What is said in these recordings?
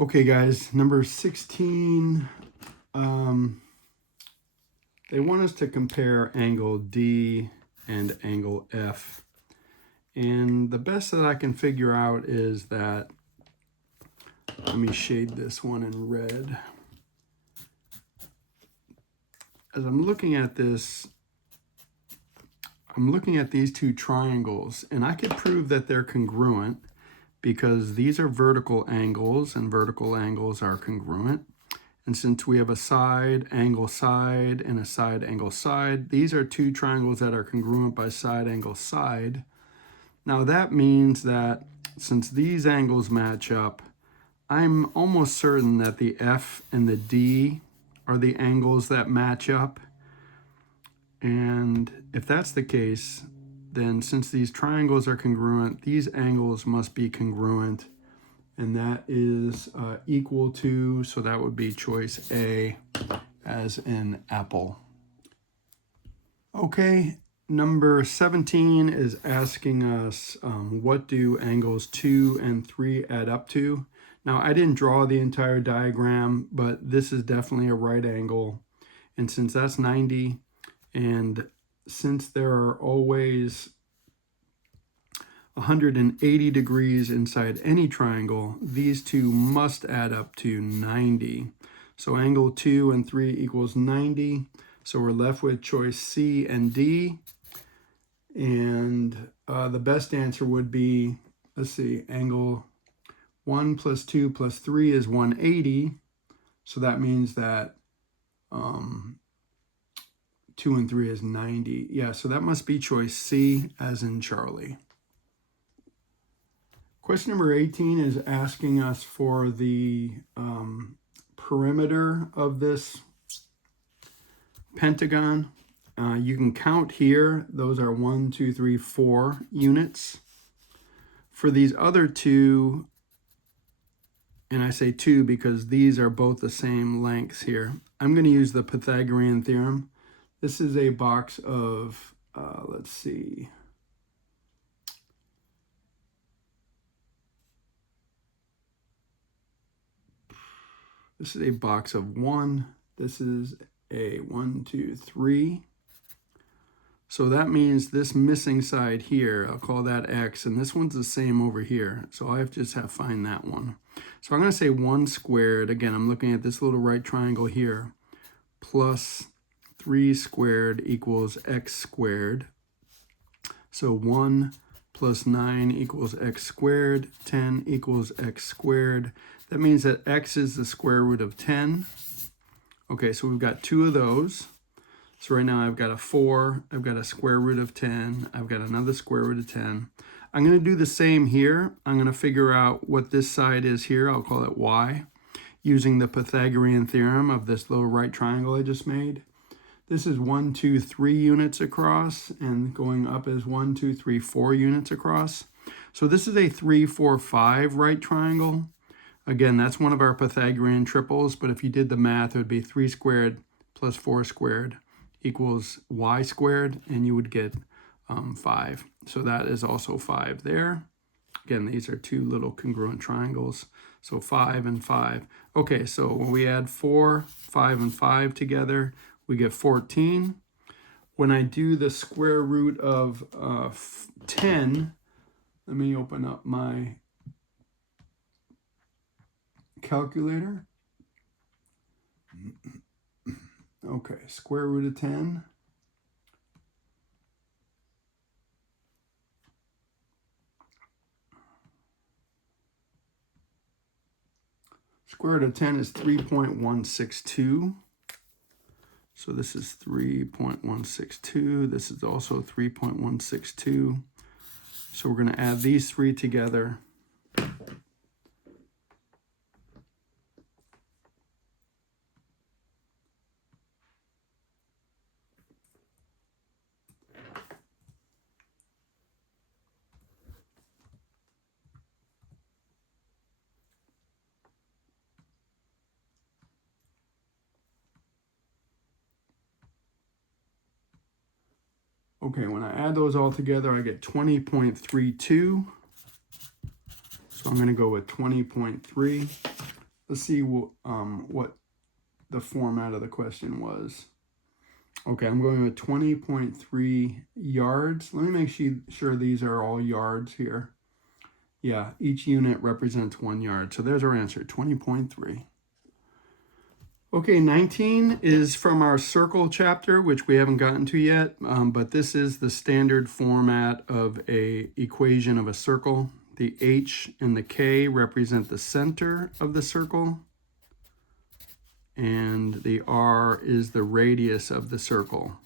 Okay, guys, number 16. They want us to compare angle D and angle F. And the best that I can figure out is that, let me shade this one in red. As I'm looking at this, I'm looking at these two triangles, and I could prove that they're congruent because these are vertical angles, and vertical angles are congruent. And since we have a side angle side and a side angle side, these are two triangles that are congruent by side angle side. Now that means that since these angles match up, I'm almost certain that the F and the D are the angles that match up. And if that's the case, then since these triangles are congruent, these angles must be congruent. And that is equal to, so that would be choice A, as in apple. Okay, number 17 is asking us what do angles 2 and 3 add up to? Now, I didn't draw the entire diagram, but this is definitely a right angle. And since that's 90, and since there are always 180 degrees inside any triangle, these two must add up to 90. So angle 2 and 3 equals 90. So we're left with choice C and D. And the best answer would be, let's see, angle 1 plus 2 plus 3 is 180. So that means that 2 and 3 is 90. Yeah, so that must be choice C, as in Charlie. Question number 18 is asking us for the perimeter of this pentagon. You can count here. Those are 1, 2, 3, 4 units. For these other two, and I say 2 because these are both the same lengths here, I'm going to use the Pythagorean theorem. This is a box of, let's see, this is a box of 1. This is a 1, 2, 3. So that means this missing side here, I'll call that X, and this one's the same over here. So I just have to find that one. So I'm going to say 1 squared. Again, I'm looking at this little right triangle here, plus 3 squared equals X squared. So 1 plus 9 equals X squared. 10 equals X squared. That means that X is the square root of 10. Okay, so we've got 2 of those. So right now I've got a 4, I've got a square root of 10, I've got another square root of 10. I'm going to do the same here. I'm going to figure out what this side is here. I'll call it Y, using the Pythagorean theorem of this little right triangle I just made. This is 1, 2, 3 units across, and going up is 1, 2, 3, 4 units across. So this is a 3, 4, 5 right triangle. Again, that's one of our Pythagorean triples, but if you did the math, it would be 3 squared plus 4 squared equals Y squared, and you would get 5. So that is also 5 there. Again, these are two little congruent triangles. So 5 and 5. Okay, so when we add 4, 5, and 5 together, we get 14. When I do the square root of 10, let me open up my calculator. Okay, square root of 10. Square root of 10 is 3.162. So this is 3.162. This is also 3.162. So we're going to add these three together. Okay, when I add those all together, I get 20.32. So I'm going to go with 20.3. let's see what the format of the question was. Okay, I'm going with 20.3 yards. Let me make sure these are all yards here. Yeah, each unit represents 1 yard. So there's our answer, 20.3. Okay, 19 is from our circle chapter, which we haven't gotten to yet, but this is the standard format of a equation of a circle. The H and the K represent the center of the circle, and the R is the radius of the circle.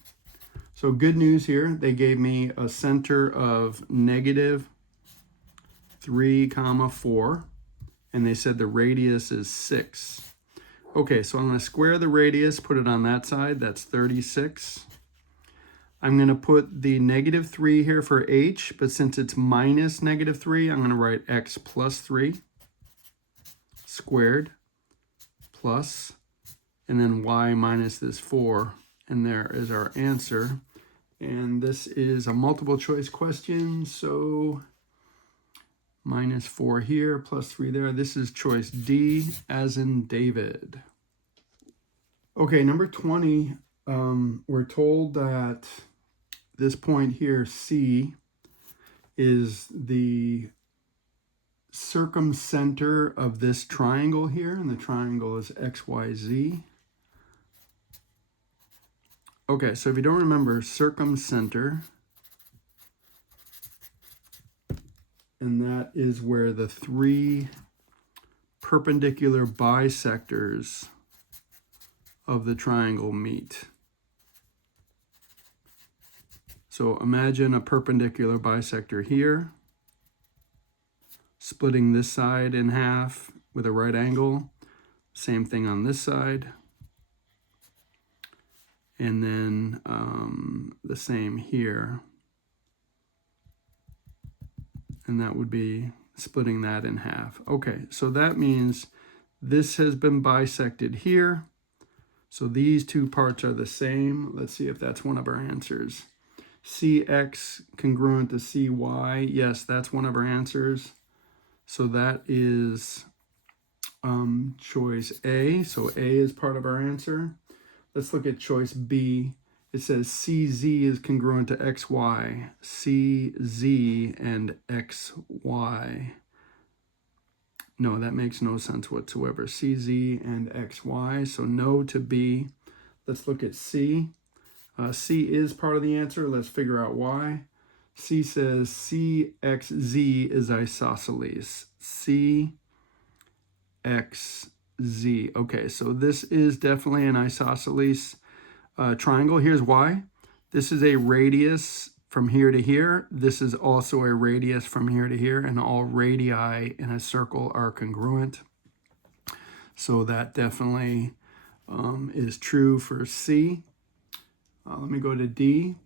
So good news here, they gave me a center of -3, 4, and they said the radius is 6. Okay, so I'm going to square the radius, put it on that side, that's 36. I'm going to put the -3 here for h, but since it's minus -3, I'm going to write x plus 3 squared plus, and then y minus this 4, and there is our answer. And this is a multiple choice question, so -4 here, plus 3 there. This is choice D, as in David. Okay, number 20, we're told that this point here, C, is the circumcenter of this triangle here, and the triangle is XYZ. Okay, so if you don't remember, circumcenter, and that is where the 3 perpendicular bisectors of the triangle meet. So imagine a perpendicular bisector here, splitting this side in half with a right angle. Same thing on this side. And then the same here. And that would be splitting that in half. Okay, so that means this has been bisected here. So these two parts are the same. Let's see if that's one of our answers. CX congruent to CY. Yes, that's one of our answers. So that is choice A. So A is part of our answer. Let's look at choice B. It says CZ is congruent to XY. CZ and XY. No, that makes no sense whatsoever. CZ and XY, so no to B. Let's look at C. C is part of the answer. Let's figure out why. C says CXZ is isosceles. CXZ. Okay, so this is definitely an isosceles triangle. Here's why. This is a radius from here to here. This is also a radius from here to here, and all radii in a circle are congruent. So that definitely is true for C. Let me go to D.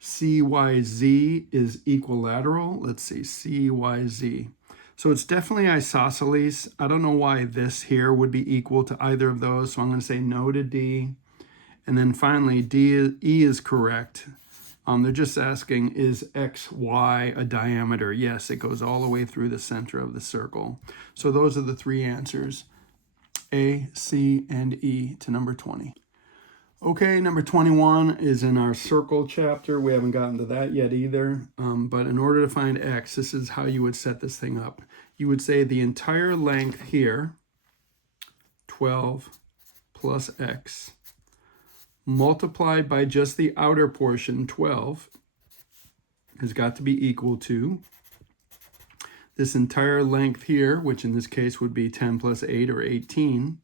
CYZ is equilateral. Let's see, CYZ. So it's definitely isosceles. I don't know why this here would be equal to either of those, so I'm going to say no to D. And then finally, E is correct. They're just asking, is XY a diameter? Yes, it goes all the way through the center of the circle. So those are the 3 answers, A, C, and E to number 20. Okay, number 21 is in our circle chapter. We haven't gotten to that yet either. But in order to find X, this is how you would set this thing up. You would say the entire length here, 12 plus X, multiplied by just the outer portion, 12, has got to be equal to this entire length here, which in this case would be 10 plus 8 or 18,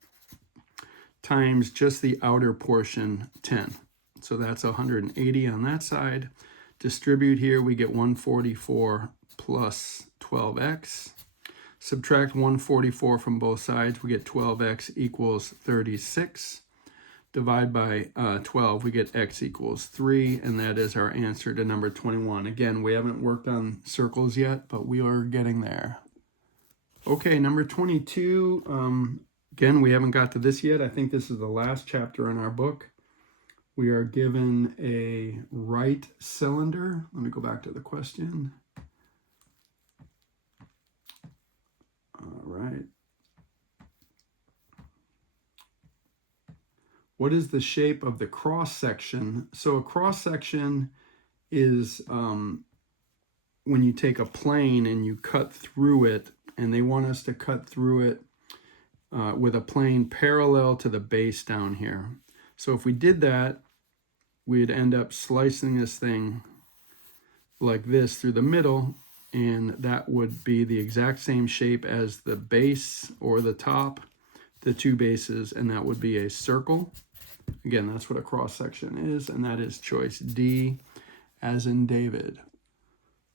times just the outer portion, 10. So that's 180 on that side. Distribute here, we get 144 plus 12x. Subtract 144 from both sides, we get 12x equals 36. Divide by 12, we get x equals 3, and that is our answer to number 21. Again, we haven't worked on circles yet, but we are getting there. Okay, number 22, again, we haven't got to this yet. I think this is the last chapter in our book. We are given a right cylinder. Let me go back to the question. All right. what is the shape of the cross section? So a cross section is when you take a plane and you cut through it, and they want us to cut through it with a plane parallel to the base down here. So if we did that, we'd end up slicing this thing like this through the middle, and that would be the exact same shape as the base or the top, the two bases, and that would be a circle. Again, that's what a cross section is, and that is choice D, as in David.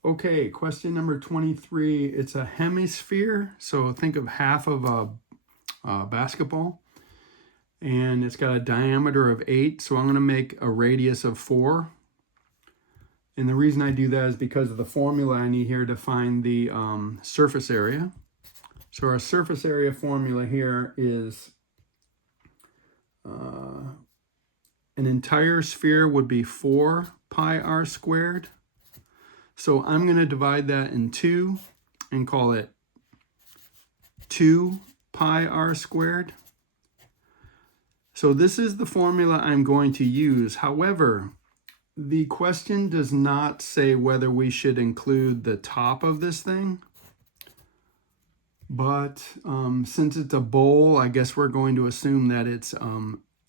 Okay, question number 23. It's a hemisphere, so think of half of a basketball, and it's got a diameter of 8, so I'm going to make a radius of 4. And the reason I do that is because of the formula I need here to find the surface area. So our surface area formula here is an entire sphere would be 4 pi r squared. So I'm going to divide that in 2 and call it 2 pi r squared. So this is the formula I'm going to use. However, the question does not say whether we should include the top of this thing. But since it's a bowl, I guess we're going to assume that it's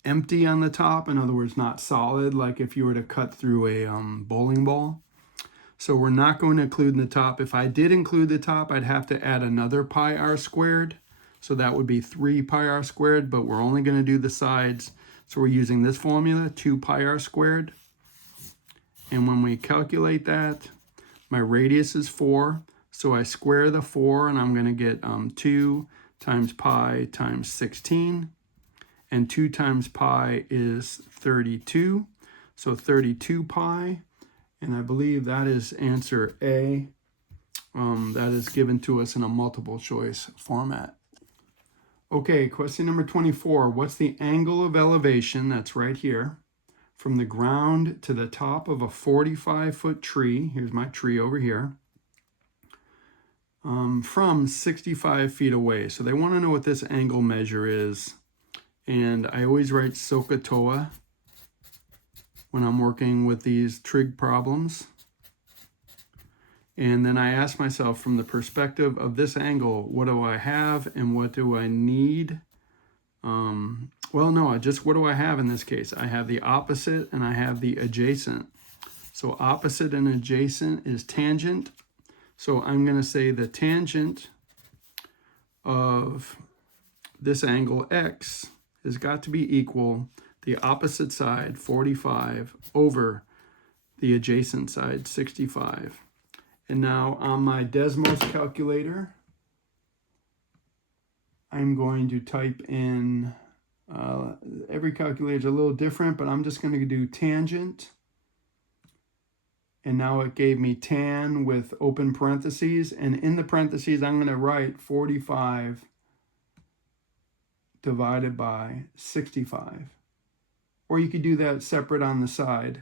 empty on the top. In other words, not solid, like if you were to cut through a bowling ball. So we're not going to include in the top. If I did include the top, I'd have to add another pi r squared. So that would be 3 pi r squared, but we're only going to do the sides. So we're using this formula, 2 pi r squared. And when we calculate that, my radius is 4. So I square the 4, and I'm going to get 2 times pi times 16. And 2 times pi is 32. So 32 pi. And I believe that is answer A. That is given to us in a multiple choice format. Okay, question number 24. What's the angle of elevation, that's right here, from the ground to the top of a 45-foot tree? Here's my tree over here. From 65 feet away. So they want to know what this angle measure is. And I always write SOHCAHTOA when I'm working with these trig problems. And then I ask myself, from the perspective of this angle, what do I have and what do I need? Well, no, just what do I have in this case? I have the opposite and I have the adjacent. So opposite and adjacent is tangent. So I'm going to say the tangent of this angle x has got to be equal the opposite side, 45, over the adjacent side, 65. And now on my Desmos calculator, I'm going to type in, every calculator is a little different, but I'm just going to do tangent. And now it gave me tan with open parentheses. And in the parentheses, I'm going to write 45 divided by 65. Or you could do that separate on the side.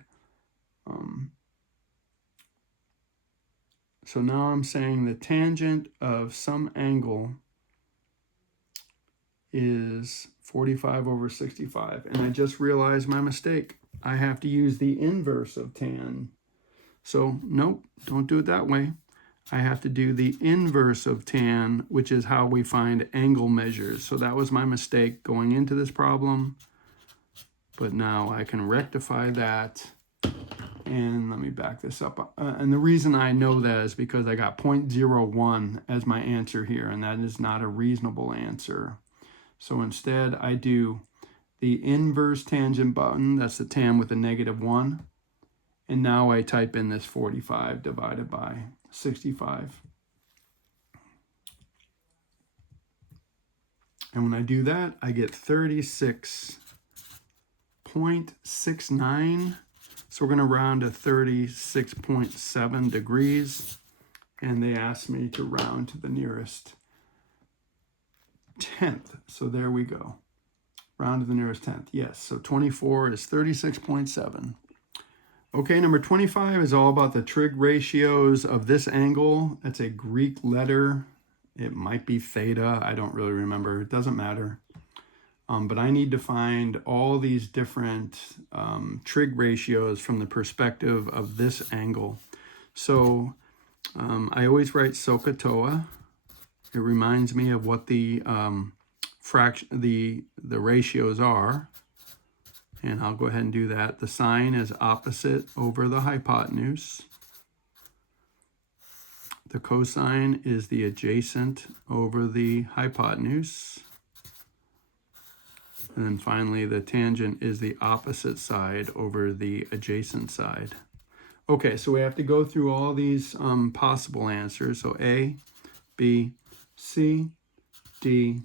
So now I'm saying the tangent of some angle is 45 over 65. And I just realized my mistake. I have to use the inverse of tan. So nope, don't do it that way. I have to do the inverse of tan, which is how we find angle measures. So that was my mistake going into this problem. But now I can rectify that. And let me back this up. And the reason I know that is because I got 0.01 as my answer here, and that is not a reasonable answer. So instead, I do the inverse tangent button. That's the tan with a -1. And now I type in this 45 divided by 65. And when I do that, I get 36.69. So we're going to round to 36.7 degrees. And they asked me to round to the nearest 10th. So there we go. Round to the nearest 10th. Yes, so 24 is 36.7. Okay, number 25 is all about the trig ratios of this angle. That's a Greek letter. It might be theta. I don't really remember. It doesn't matter. but I need to find all these different trig ratios from the perspective of this angle. So I always write SOHCAHTOA. It reminds me of what the ratios are. And I'll go ahead and do that. The sine is opposite over the hypotenuse. The cosine is the adjacent over the hypotenuse. And then finally, the tangent is the opposite side over the adjacent side. Okay, so we have to go through all these possible answers. So A, B, C, D,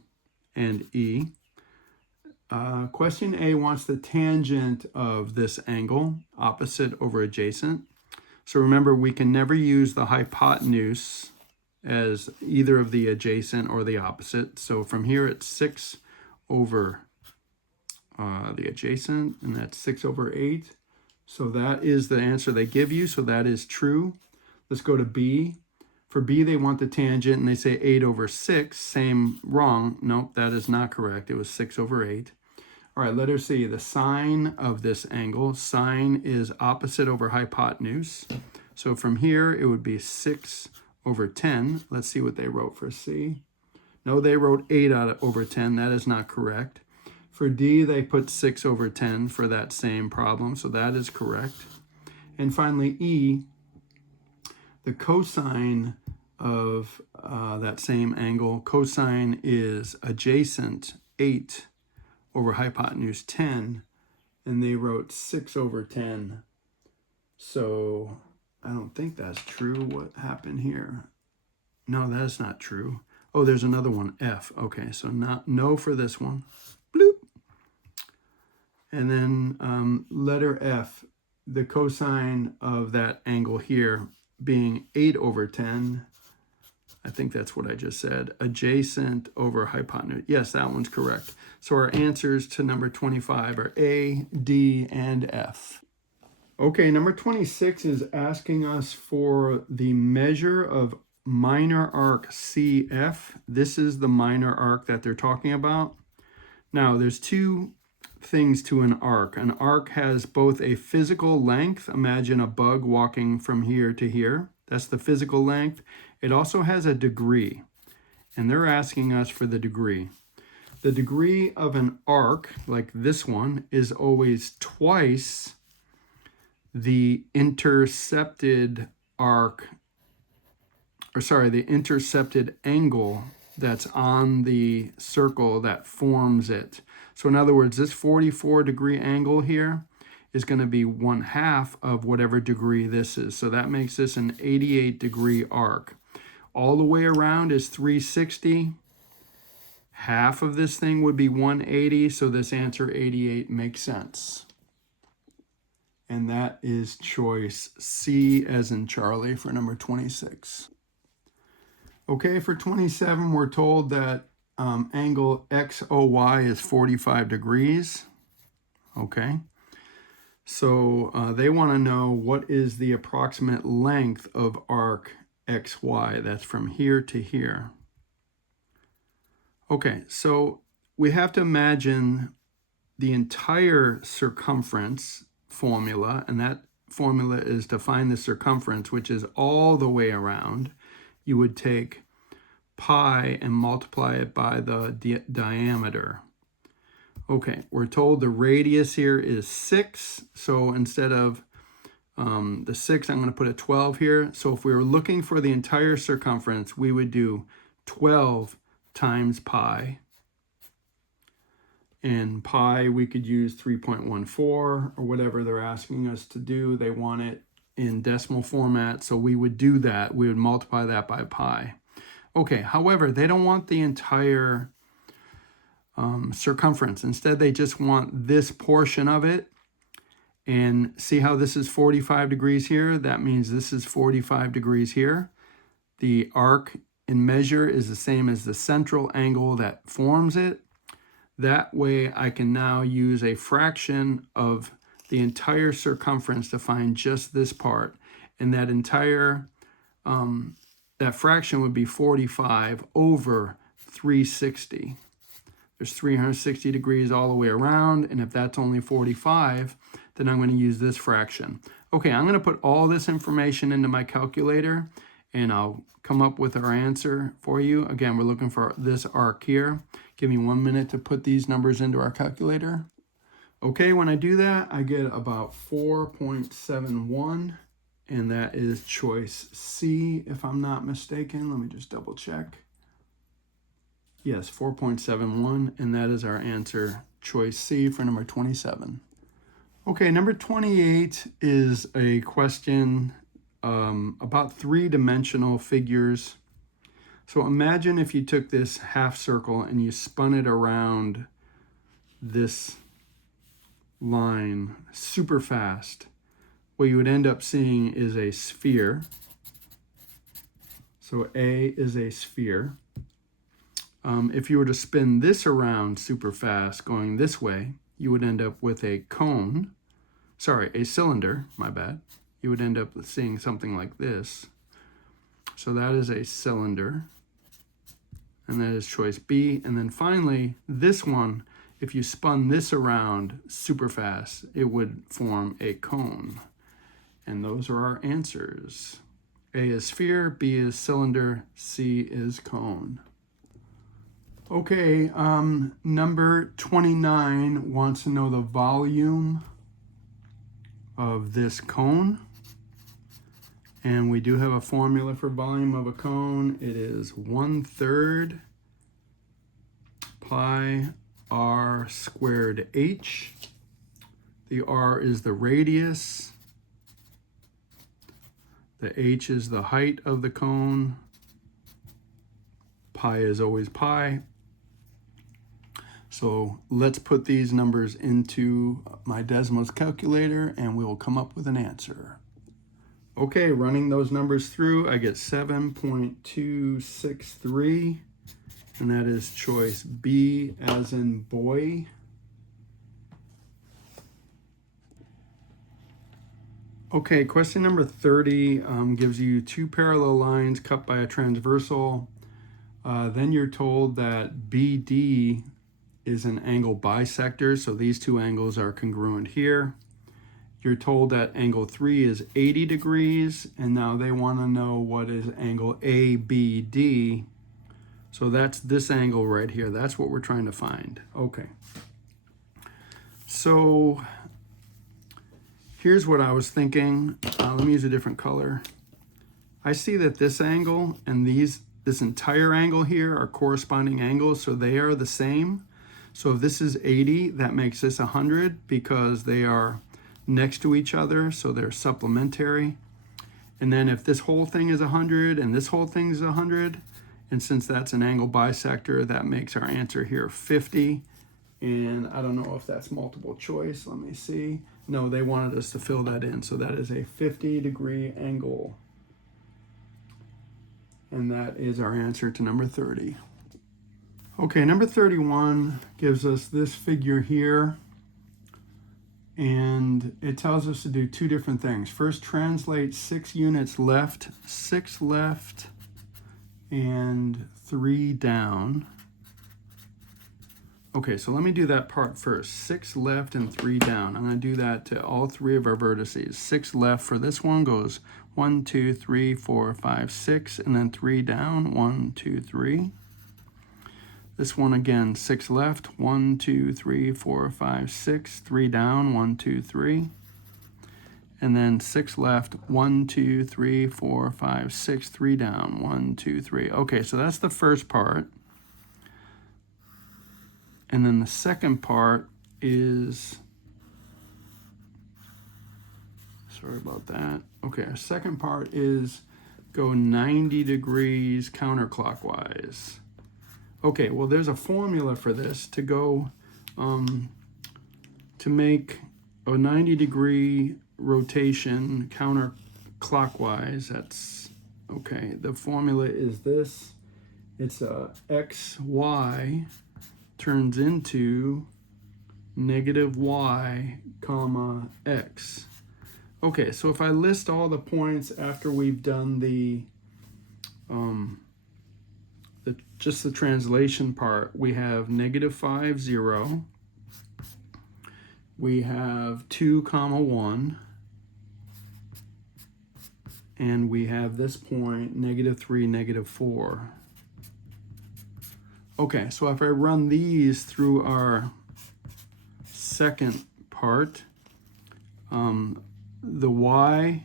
and E. Question A wants the tangent of this angle, opposite over adjacent. So remember, we can never use the hypotenuse as either of the adjacent or the opposite. So from here, it's 6 over the adjacent, and that's 6 over 8. So that is the answer they give you, so that is true. Let's go to B. For B, they want the tangent, and they say 8 over 6. Same, wrong. Nope, that is not correct. It was 6 over 8. All right, letter C, the sine of this angle. Sine is opposite over hypotenuse. So from here, it would be 6 over 10. Let's see what they wrote for C. No, they wrote 8 over 10. That is not correct. For D, they put 6 over 10 for that same problem, so that is correct. And finally, E, the cosine of that same angle, cosine is adjacent 8 over hypotenuse 10, and they wrote 6 over 10. So I don't think that's true. What happened here? No, that's not true. Oh, there's another one, F. Okay, so no for this one. Bloop. And then letter F, the cosine of that angle here being 8 over 10. I think that's what I just said. Adjacent over hypotenuse. Yes, that one's correct. So our answers to number 25 are A, D, and F. Okay, number 26 is asking us for the measure of minor arc CF. This is the minor arc that they're talking about. Now, there's two things to an arc. An arc has both a physical length. Imagine a bug walking from here to here. That's the physical length. It also has a degree, and they're asking us for the degree. The degree of an arc, like this one, is always twice the intercepted arc, the intercepted angle that's on the circle that forms it. So in other words, this 44-degree angle here is going to be 1/2 of whatever degree this is. So that makes this an 88-degree arc. All the way around is 360. Half of this thing would be 180, so this answer 88 makes sense. And that is choice C as in Charlie for number 26. Okay, for 27, we're told that angle XOY is 45 degrees. Okay, so they want to know what is the approximate length of arc XY. That's from here to here. Okay, so we have to imagine the entire circumference formula, and that formula is to find the circumference, which is all the way around. You would take pi and multiply it by the diameter. Okay, we're told the radius here is 6, so instead of the 6, I'm going to put a 12 here. So if we were looking for the entire circumference, we would do 12 times pi. And pi, we could use 3.14 or whatever they're asking us to do. They want it in decimal format, so we would do that. We would multiply that by pi. Okay, however, they don't want the entire circumference. Instead, they just want this portion of it. And see how this is 45 degrees here? That means this is 45 degrees here. The arc in measure is the same as the central angle that forms it. That way I can now use a fraction of the entire circumference to find just this part. And that entire, that fraction would be 45 over 360. There's 360 degrees all the way around, and if that's only 45, then I'm going to use this fraction. Okay, I'm going to put all this information into my calculator, and I'll come up with our answer for you. Again, we're looking for this arc here. Give me 1 minute to put these numbers into our calculator. Okay, when I do that, I get about 4.71, and that is choice C, if I'm not mistaken. Let me just double check. Yes, 4.71, and that is our answer, choice C for number 27. Okay, number 28 is a question about three-dimensional figures. So imagine if you took this half circle and you spun it around this line super fast. What you would end up seeing is a sphere. So A is a sphere. If you were to spin this around super fast going this way, you would end up with a cone. Sorry, a cylinder, my bad. You would end up seeing something like this. So that is a cylinder. And that is choice B. And then finally, this one, if you spun this around super fast, it would form a cone. And those are our answers. A is sphere, B is cylinder, C is cone. Okay, number 29 wants to know the volume of this cone. And we do have a formula for volume of a cone. It is 1/3 pi r squared h. The r is the radius. The h is the height of the cone. Pi is always pi. So let's put these numbers into my Desmos calculator and we will come up with an answer. Okay, running those numbers through, I get 7.263, and that is choice B as in boy. Okay, question number 30 gives you two parallel lines cut by a transversal. Then you're told that BD is an angle bisector, so these two angles are congruent here. You're told that angle 3 is 80 degrees, and now they want to know what is angle ABD. So that's this angle right here. That's what we're trying to find. Okay. So here's what I was thinking. Let me use a different color. I see that this angle and this entire angle here are corresponding angles, so they are the same. So if this is 80, that makes this 100 because they are next to each other, so they're supplementary. And then if this whole thing is 100 and this whole thing is 100, and since that's an angle bisector, that makes our answer here 50. And I don't know if that's multiple choice. Let me see. No, they wanted us to fill that in. So that is a 50-degree angle. And that is our answer to number 30. Okay, number 31 gives us this figure here. And it tells us to do two different things. First, translate 6 units left, 6 left, and 3 down. Okay, so let me do that part first. 6 left and 3 down. I'm going to do that to all 3 of our vertices. 6 left for this one goes 1, 2, 3, 4, 5, 6, and then 3 down, 1, 2, 3. This one again, 6 left, 1, 2, 3, 4, 5, 6, 3 down, 1, 2, 3. And then 6 left, 1, 2, 3, 4, 5, 6, 3 down, 1, 2, 3. Okay, so that's the first part. And then the second part is, sorry about that. Okay, our second part is go 90 degrees counterclockwise. Okay, well, there's a formula for this to go, to make a 90-degree rotation counterclockwise. That's, okay, the formula is this. It's a XY turns into negative Y, comma, X. Okay, so if I list all the points after we've done the just the translation part, we have negative 5, 0. We have 2, 1. And we have this point, negative 3, negative 4. Okay, so if I run these through our second part, the y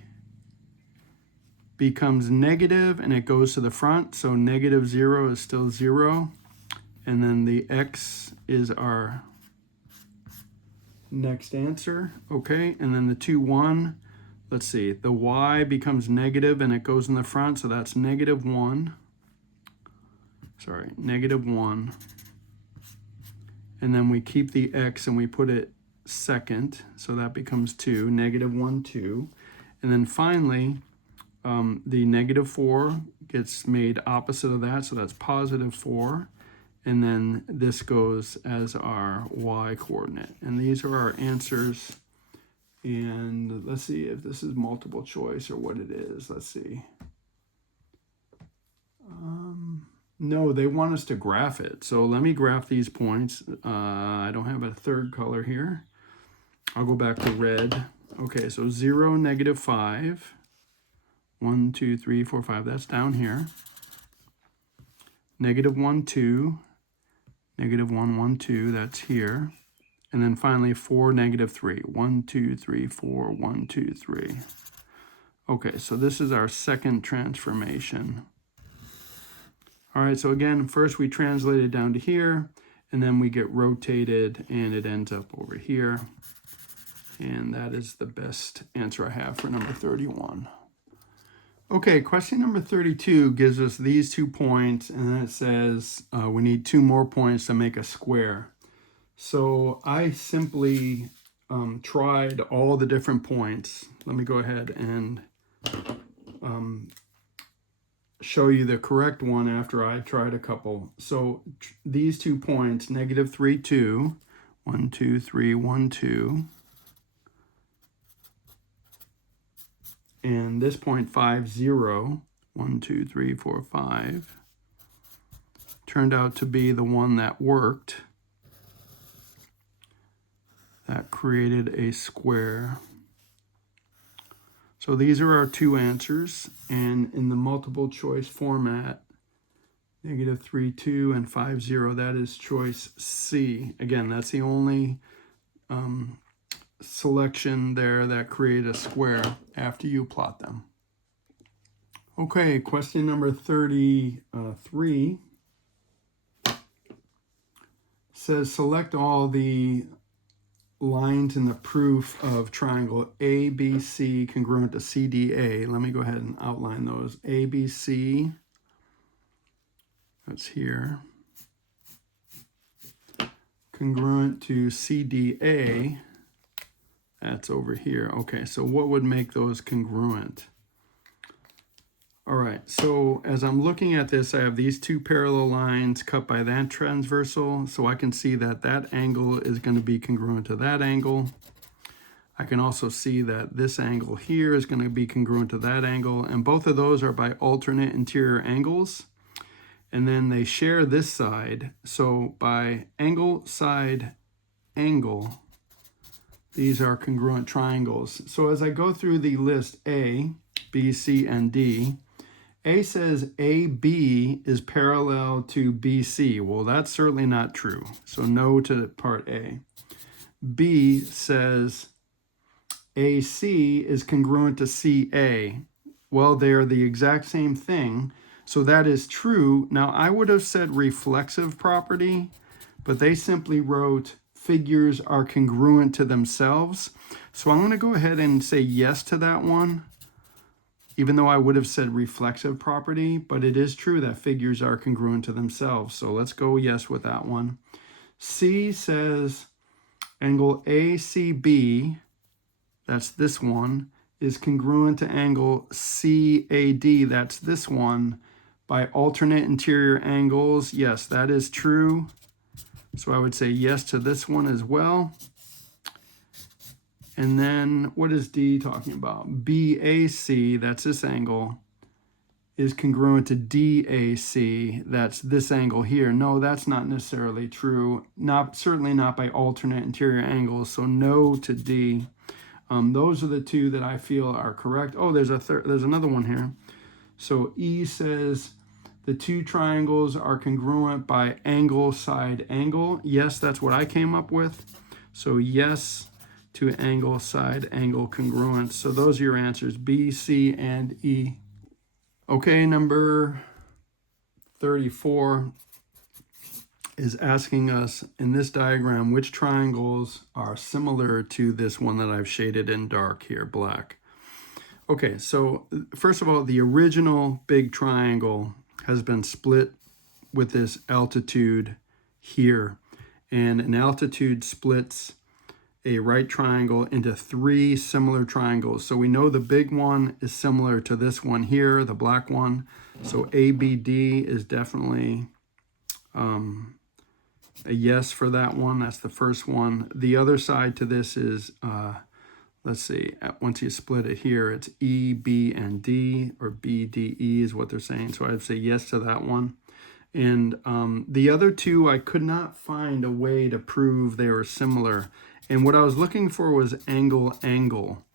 becomes negative and it goes to the front, so negative 0 is still 0. And then the x is our next answer, okay? And then the 2, 1, let's see, the y becomes negative and it goes in the front, so that's negative 1. Sorry, negative 1. And then we keep the x and we put it second, so that becomes 2, negative 1, 2. And then finally, the negative 4 gets made opposite of that, so that's positive 4. And then this goes as our y coordinate. And these are our answers. And let's see if this is multiple choice or what it is. Let's see. No, they want us to graph it. So let me graph these points. I don't have a third color here. I'll go back to red. Okay, so 0, negative 5. 1, 2, 3, 4, 5. That's down here. Negative 1, 2. Negative 1, 1, 2. That's here. And then finally 4, negative 3. 1, 2, 3, 4, 1, 2, 3. Okay, so this is our second transformation. All right, so again, first we translate it down to here, and then we get rotated, and it ends up over here. And that is the best answer I have for number 31. Okay, question number 32 gives us these 2 points, and then it says we need 2 more points to make a square. So I simply tried all the different points. Let me go ahead and show you the correct one after I tried a couple. So these 2 points, negative 3, 2, 1, 2, 3, 1, 2. And this point 5, 0, 1, 2, 3, 4, 5, turned out to be the one that worked. That created a square. So these are our 2 answers, and in the multiple choice format, negative 3, 2, and 5, 0, that is choice C. Again, that's the only selection there that create a square after you plot them. Okay, question number 33 says select all the lines in the proof of triangle ABC congruent to CDA. Let me go ahead and outline those. ABC, that's here, congruent to CDA, that's over here. Okay, so what would make those congruent? All right, so as I'm looking at this, I have these 2 parallel lines cut by that transversal, so I can see that that angle is going to be congruent to that angle. I can also see that this angle here is going to be congruent to that angle, and both of those are by alternate interior angles. And then they share this side, so by angle, side, angle, these are congruent triangles. So as I go through the list A, B, C, and D, A says AB is parallel to BC. Well, that's certainly not true. So no to part A. B says AC is congruent to CA. Well, they are the exact same thing. So that is true. Now, I would have said reflexive property, but they simply wrote figures are congruent to themselves. So I'm going to go ahead and say yes to that one, even though I would have said reflexive property, but it is true that figures are congruent to themselves. So let's go yes with that one. C says angle ACB, that's this one, is congruent to angle CAD, that's this one, by alternate interior angles. Yes, that is true. So I would say yes to this one as well. And then what is D talking about? BAC, that's this angle, is congruent to DAC, that's this angle here. No, that's not necessarily true. Certainly not by alternate interior angles, so no to D. Those are the two that I feel are correct. Oh, there's another one here. So E says the two triangles are congruent by angle, side, angle. Yes, that's what I came up with. So yes to angle, side, angle congruence. So those are your answers, B, C, and E. Okay, number 34 is asking us in this diagram which triangles are similar to this one that I've shaded in dark here, black. Okay, so first of all, the original big triangle has been split with this altitude here, and an altitude splits a right triangle into three similar triangles. So we know the big one is similar to this one here, the black one. So ABD is definitely a yes for that one. That's the first one. The other side to this is, let's see, once you split it here, it's E, B, and D, or B, D, E is what they're saying. So I'd say yes to that one. And the other two, I could not find a way to prove they were similar. And what I was looking for was angle, angle.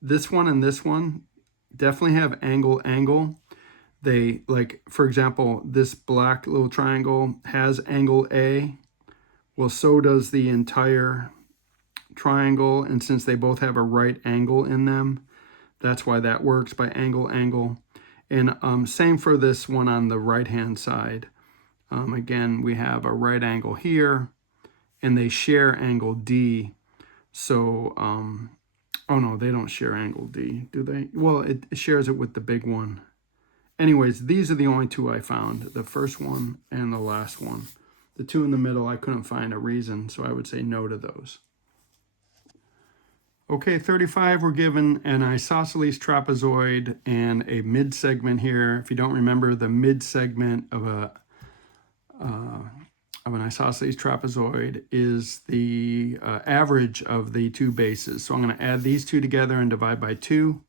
This one and this one definitely have angle, angle. They, like, for example, this black little triangle has angle A. Well, so does the entire triangle. And since they both have a right angle in them, that's why that works by angle, angle. And same for this one on the right-hand side. Again, we have a right angle here, and they share angle D. So, oh no, they don't share angle D, do they? Well, it shares it with the big one. Anyways, these are the only two I found, the first one and the last one. The two in the middle, I couldn't find a reason, so I would say no to those. Okay, 35, we're given an isosceles trapezoid and a mid-segment here. If you don't remember, the mid-segment of an isosceles trapezoid is the average of the two bases. So I'm going to add these two together and divide by 2.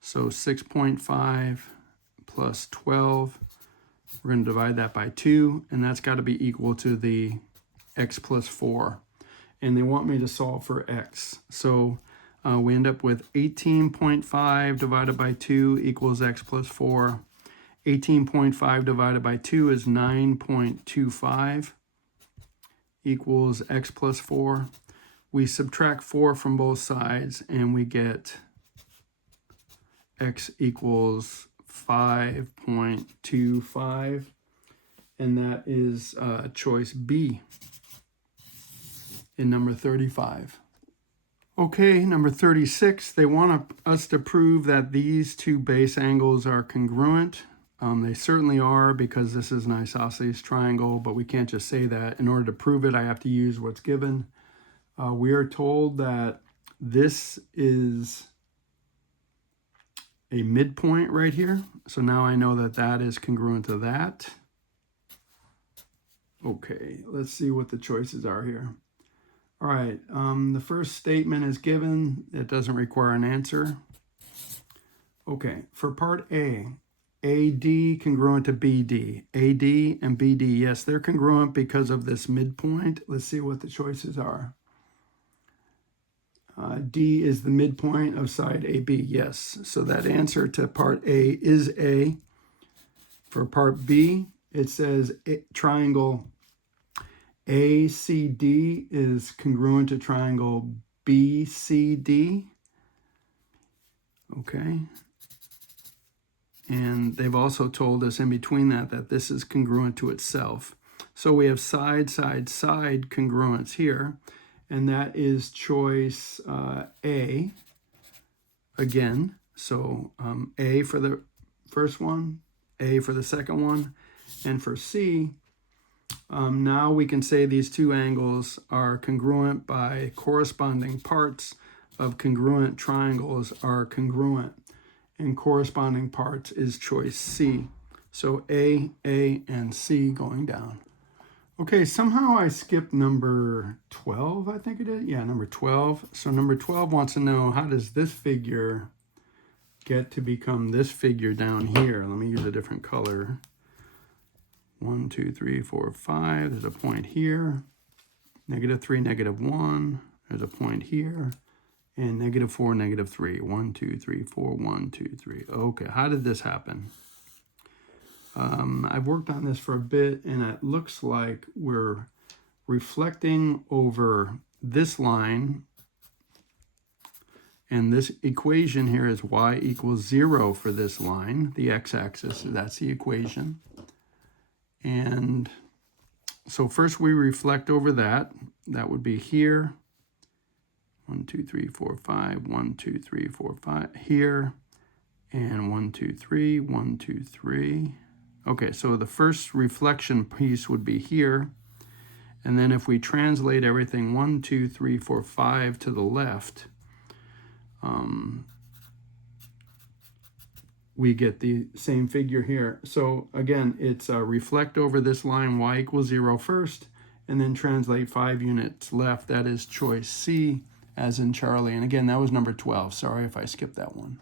So 6.5 plus 12. We're going to divide that by 2, and that's got to be equal to the x plus 4. And they want me to solve for x. So we end up with 18.5 divided by 2 equals x plus 4. 18.5 divided by 2 is 9.25 equals x plus 4. We subtract 4 from both sides, and we get x equals 5.25, and that is choice B in number 35. Okay, number 36, they want us to prove that these two base angles are congruent. They certainly are, because this is an isosceles triangle, but we can't just say that. In order to prove it, I have to use what's given. We are told that this is a midpoint right here. So now I know that that is congruent to that. Okay, let's see what the choices are here. All right, the first statement is given. It doesn't require an answer. Okay, for part A, AD congruent to BD. AD and BD, yes, they're congruent because of this midpoint. Let's see what the choices are. D is the midpoint of side AB, yes. So that answer to part A is A. For part B, it says triangle ACD is congruent to triangle BCD. Okay. And they've also told us in between that this is congruent to itself. So we have side, side, side congruence here. And that is choice A again. So A for the first one, A for the second one. And for C, now we can say these two angles are congruent by corresponding parts of congruent triangles are congruent. And corresponding parts is choice C. So A, and C going down. Okay, somehow I skipped number 12, I think it is. Yeah, number 12. So number 12 wants to know, how does this figure get to become this figure down here. Let me use a different color. 1, 2, 3, 4, 5. There's a point here. -3, -1. There's a point here. And -4, -3. 1, 2, 3, 4, 1, 2, 3. Okay, how did this happen? I've worked on this for a bit, and it looks like we're reflecting over this line. And this equation here is y equals 0 for this line, the x-axis. That's the equation. And so first we reflect over that. That would be here. 1, 2, 3, 4, 5. 1, 2, 3, 4, 5. Here. And 1, 2, 3. 1, 2, 3. Okay, so the first reflection piece would be here. And then if we translate everything 1, 2, 3, 4, 5 to the left, we get the same figure here. So again, it's reflect over this line y equals 0 first, and then translate 5 units left. That is choice C, as in Charlie. And again, that was number 12. Sorry if I skipped that one.